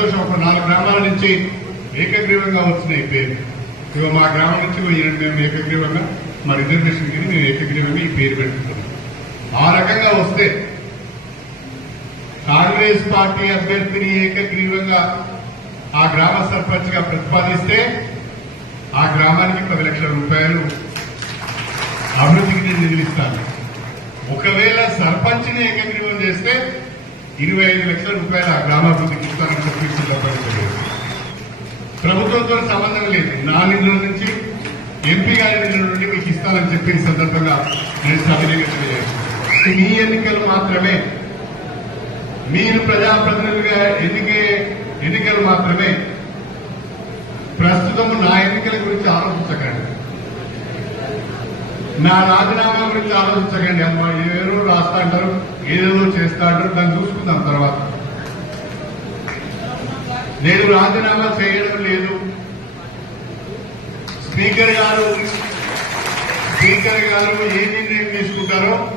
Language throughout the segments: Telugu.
సంతోషం ఒక నాలుగు గ్రామాల నుంచి ఏకగ్రీవంగా వచ్చినాయి పేరు. ఇక మా గ్రామం నుంచి మేము ఏకగ్రీవంగా మా రిజర్వేషన్ కింద మేము ఏకగ్రీవంగా ఈ పేరు పెట్టుకున్నాం. ఆ రకంగా వస్తే కాంగ్రెస్ పార్టీ అభ్యర్థిని ఏకగ్రీవంగా ఆ గ్రామ సర్పంచ్గా ప్రతిపాదిస్తే ఆ గ్రామానికి పది లక్షల రూపాయలు అభివృద్ధికి నేను నిధులిస్తాను ఒకవేళ సర్పంచ్ని ఏకగ్రీవం చేస్తే ఇరవై ఐదు లక్షల రూపాయలు ఆ గ్రామాభివృద్ధికి ఇస్తానని చెప్పి ఈ ప్రభుత్వంతో సంబంధం లేదు. నా నిధుల నుంచి ఎంపీ గారి నిధుల నుండి మీకు ఇస్తానని చెప్పిన ఈ సందర్భంగా నేను సవినయంగా మీ ఎన్నికలు మాత్రమే మీరు ప్రజాప్రతినిధులుగా ఎన్నికే ఎన్నికలు మాత్రమే ప్రస్తుతము నా ఎన్నికల గురించి ఆలోచించకండి. నా రాజీనామా గురించి ఆలోచించకండి అమ్మా. ఏదో రాస్తా అంటారు ఏదేదో చేస్తా అంటారు దాన్ని చూసుకుందాం తర్వాత. నేను రాజీనామా చేయడం లేదు. స్పీకర్ గారు స్పీకర్ గారు ఏ నిర్ణయం తీసుకుంటారో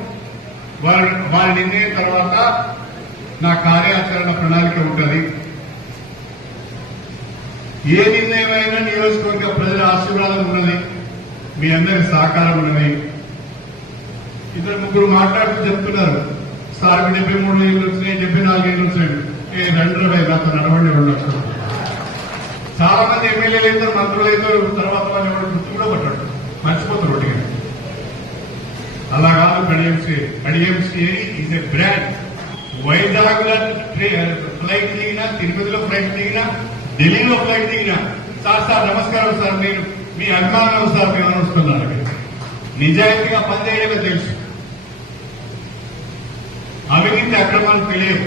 వారి వారి నిర్ణయం తర్వాత నా కార్యాచరణ ప్రణాళిక ఉంటుంది. ఏ నిర్ణయమైనా నియోజకవర్గ ప్రజల ఆశీర్వాదం ఉన్నది. మీ అందరి సహకారం ఉన్నది. ఇద్దరు ముగ్గురు మాట్లాడుతూ చెప్తున్నారు. సార్ డెబ్బై మూడు ఏళ్ళు వచ్చినాయి డెబ్బై నాలుగు ఏళ్ళు వచ్చినాయి. ఏ రెండు వేల నడవండి రెండు లక్షలు. చాలా మంది ఎమ్మెల్యేలు అయితే మంత్రులు అయితే తర్వాత వాళ్ళు ఎవరు గుర్తు కూడా పట్టాడు మర్చిపోతారు ఒకటి అలా కాదు కడియంసీ కడియంసీ ఈజ్ ఎ బ్రాండ్ వైజాగ్లో ఫ్లైట్ దిగినా తిరుపతిలో ఫ్లైట్ దిగినా ఢిల్లీలో ఫ్లైట్ దిగినా. సార్ సార్ నమస్కారం సార్ నేను మీ అభిమానం సార్ మేము నిజాయితీగా పనిచేయడమే తెలుసు. అవినీతి అక్రమాలు తెలియదు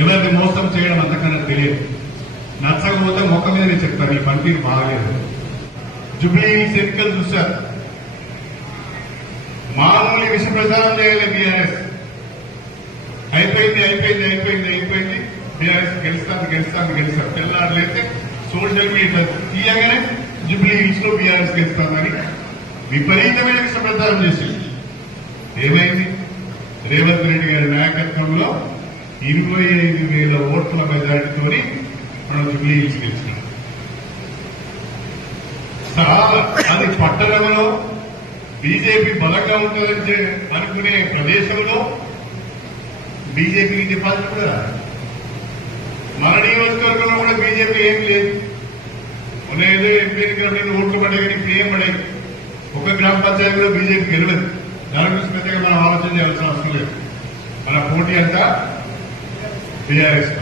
ఎవరిని మోసం చేయడం అంతకన్నా తెలియదు. నచ్చకపోతే మొక్క మీదనే చెప్తారు ఈ పనితీరు బాగలేదు. జుబ్లీ ఎన్నికలు చూశారు. మామూలు విష ప్రచారం చేయాలి బీఆర్ఎస్ అయిపోయింది అయిపోయింది అయిపోయింది అయిపోయింది. బీఆర్ఎస్ గెలుస్తాను గెలుస్తాను గెలుస్తాను పిల్లలు అయితే సోషల్ మీడియా తీయగానే జూబ్లీ హిల్స్లో బీఆర్ఎస్ గెలుస్తామని విపరీతమైన విష ప్రచారం చేసింది. ఏమైంది? రేవంత్ రెడ్డి గారి నాయకత్వంలో ఇరవై ఐదు వేల ఓట్ల మెజార్టీతోని మనం జూబ్లీ హిల్స్ గెలిచినాం. చాలా అది పట్టణంలో బీజేపీ బలంగా ఉంటుందని అనుకునే ప్రదేశంలో బీజేపీకి చెప్పాలి కూడా మన నియోజకవర్గంలో కూడా బీజేపీ ఏం లేదు. మొన్న ఏదో ఎంపీ ఎన్నికల ఓట్లు పడే కానీ ఇప్పుడు ఏం పడే ఒక గ్రామ పంచాయతీలో బీజేపీ గెలవదు. దాని గురించి పెద్దగా మనం ఆలోచన చేయాల్సిన అవసరం లేదు. మన పోటీ అంతా బీఆర్ఎస్